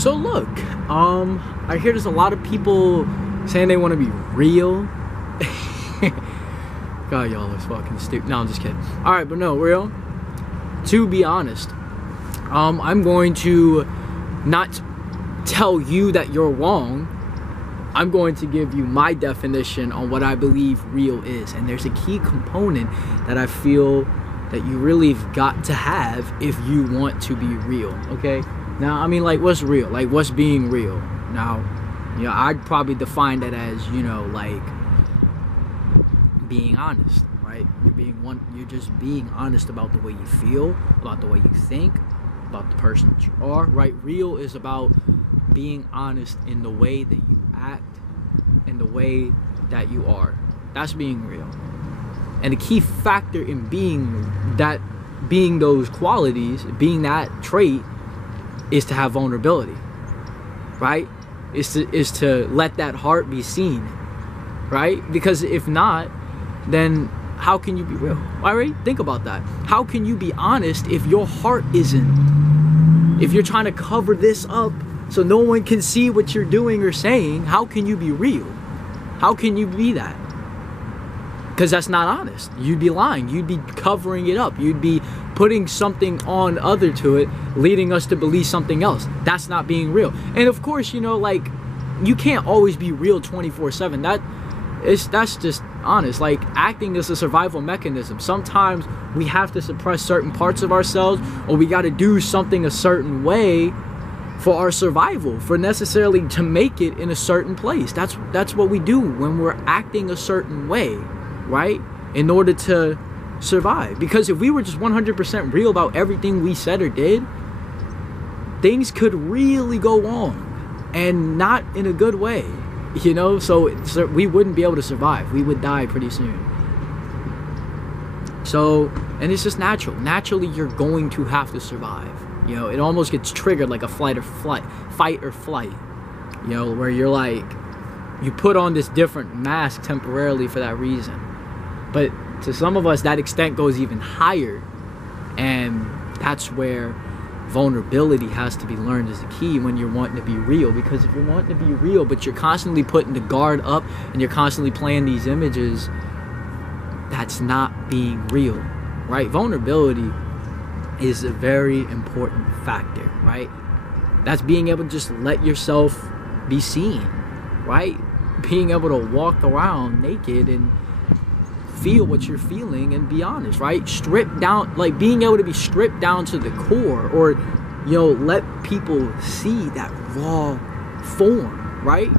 So look, I hear there's a lot of people saying they want to be real. God, y'all are fucking stupid. No, I'm just kidding. All right, but no, real. To be honest, I'm going to not tell you that you're wrong. I'm going to give you my definition on what I believe real is. And there's a key component that I feel that you really have got to have if you want to be real, okay? Now, I mean, like, what's real? Like, what's being real? Now, you know, I'd probably define that as, you know, like, being honest, right? You're just being honest about the way you feel, about the way you think, about the person that you are, right? Real is about being honest in the way that you act, in the way that you are. That's being real. And the key factor in being those qualities, being that trait, is to have vulnerability, right? Is to let that heart be seen, right? Because if not, then how can you be real? All right, think about that. How can you be honest if your heart isn't? If you're trying to cover this up so no one can see what you're doing or saying, how can you be real? How can you be that? Because that's not honest. You'd be lying. You'd be covering it up. You'd be putting something on other to it, leading us to believe something else. That's not being real. And of course, you know, like, you can't always be real 24/7. That's just honest. Like, acting is a survival mechanism. Sometimes we have to suppress certain parts of ourselves, or we got to do something a certain way for our survival, for necessarily to make it in a certain place. That's what we do when we're acting a certain way, right? In order to survive. Because if we were just 100% real about everything we said or did, things could really go wrong, and not in a good way, you know? So we wouldn't be able to survive. We would die pretty soon. So, and it's just natural. Naturally, you're going to have to survive. You know, it almost gets triggered like a fight or flight, you know, where you're like, you put on this different mask temporarily for that reason. But to some of us, that extent goes even higher, and that's where vulnerability has to be learned as a key when you're wanting to be real. Because if you're wanting to be real, but you're constantly putting the guard up and you're constantly playing these images, that's not being real, right? Vulnerability is a very important factor, right? That's being able to just let yourself be seen, right? Being able to walk around naked and feel what you're feeling and be honest, right? Stripped down, like being able to be stripped down to the core, or, you know, let people see that raw form, right?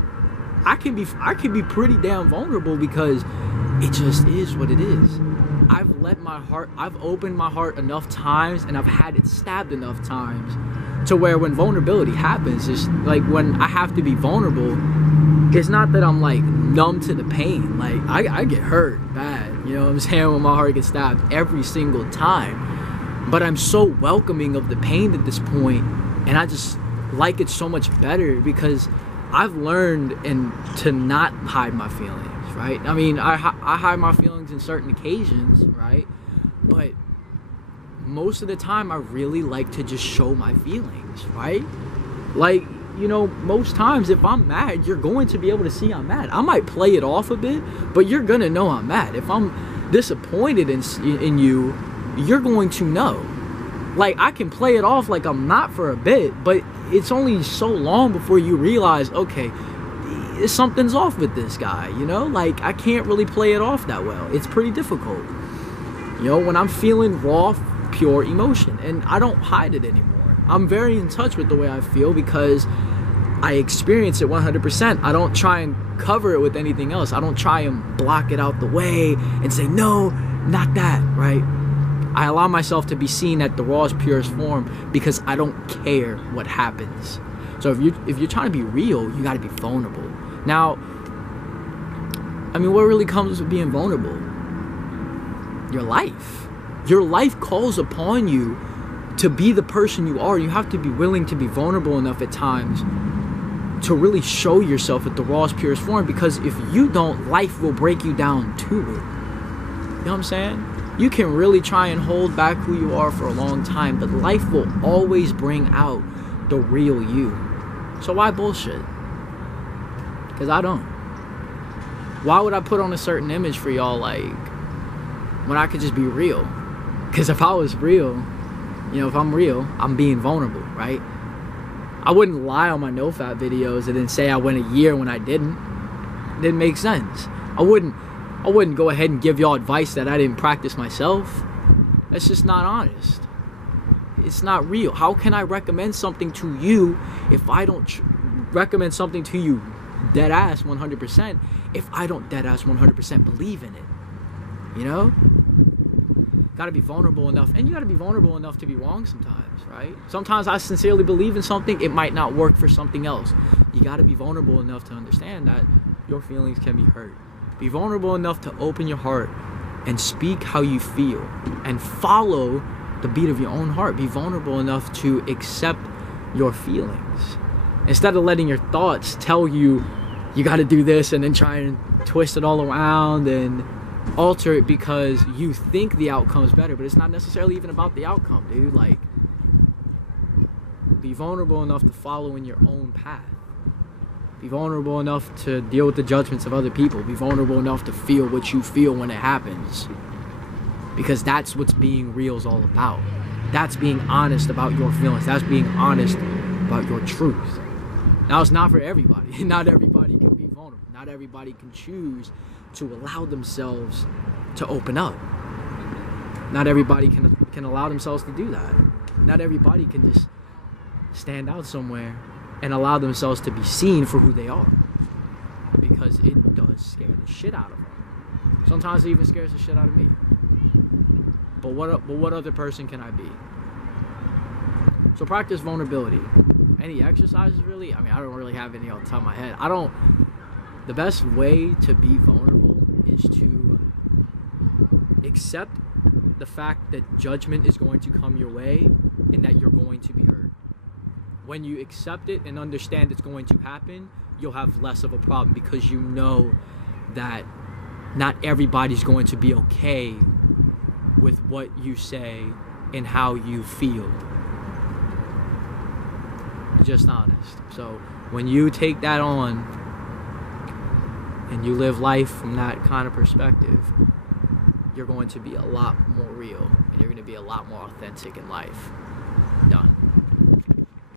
I can be pretty damn vulnerable because it just is what it is. I've opened my heart enough times, and I've had it stabbed enough times to where when vulnerability happens, it's like, when I have to be vulnerable, it's not that I'm like numb to the pain. Like, I get hurt bad, you know what I'm saying, when my heart gets stabbed every single time. But I'm so welcoming of the pain at this point, and I just like it so much better because I've learned to not hide my feelings, right? I mean, I hide my feelings in certain occasions, right? But most of the time, I really like to just show my feelings, right? Like, you know, most times if I'm mad, you're going to be able to see I'm mad. I might play it off a bit, but you're gonna know I'm mad. If I'm disappointed in you, you're going to know. Like, I can play it off like I'm not for a bit, but it's only so long before you realize, okay, something's off with this guy, you know? Like, I can't really play it off that well. It's pretty difficult, you know, when I'm feeling raw, pure emotion, and I don't hide it anymore. I'm very in touch with the way I feel because I experience it 100%. I don't try and cover it with anything else. I don't try and block it out the way and say, no, not that, right? I allow myself to be seen at the rawest, purest form because I don't care what happens. So if you're trying to be real, you got to be vulnerable. Now, I mean, what really comes with being vulnerable? Your life. Your life calls upon you to be the person you are. You have to be willing to be vulnerable enough at times to really show yourself at the rawest, purest form, because if you don't, life will break you down to it. You know what I'm saying? You can really try and hold back who you are for a long time, but life will always bring out the real you. So why bullshit? Because I don't. Why would I put on a certain image for y'all, like, when I could just be real? Because if I was real, you know, if I'm real, I'm being vulnerable, right? I wouldn't lie on my no-fap videos and then say I went a year when I didn't. It didn't make sense. I wouldn't go ahead and give y'all advice that I didn't practice myself. That's just not honest. It's not real. How can I recommend something to you if I don't recommend something to you dead ass 100% if I don't dead ass 100% believe in it? You know? Gotta be vulnerable enough, and you gotta be vulnerable enough to be wrong sometimes, right? Sometimes I sincerely believe in something, it might not work for something else. You gotta be vulnerable enough to understand that your feelings can be hurt. Be vulnerable enough to open your heart and speak how you feel and follow the beat of your own heart. Be vulnerable enough to accept your feelings instead of letting your thoughts tell you you got to do this and then try and twist it all around and alter it because you think the outcome is better, but it's not necessarily even about the outcome, dude. Like, be vulnerable enough to follow in your own path. Be vulnerable enough to deal with the judgments of other people. Be vulnerable enough to feel what you feel when it happens. Because that's what being real is all about. That's being honest about your feelings. That's being honest about your truth. Now, it's not for everybody. Not everybody can be vulnerable. Not everybody can choose to allow themselves to open up. Not everybody can allow themselves to do that. Not everybody can just stand out somewhere and allow themselves to be seen for who they are, because it does scare the shit out of them. Sometimes it even scares the shit out of me. But what other person can I be? So practice vulnerability. Any exercises, really? I mean, I don't really have any on the top of my head. The best way to be vulnerable is to accept the fact that judgment is going to come your way and that you're going to be hurt. When you accept it and understand it's going to happen, you'll have less of a problem because you know that not everybody's going to be okay with what you say and how you feel. Just honest. So when you take that on and you live life from that kind of perspective, you're going to be a lot more real and you're going to be a lot more authentic in life. Done.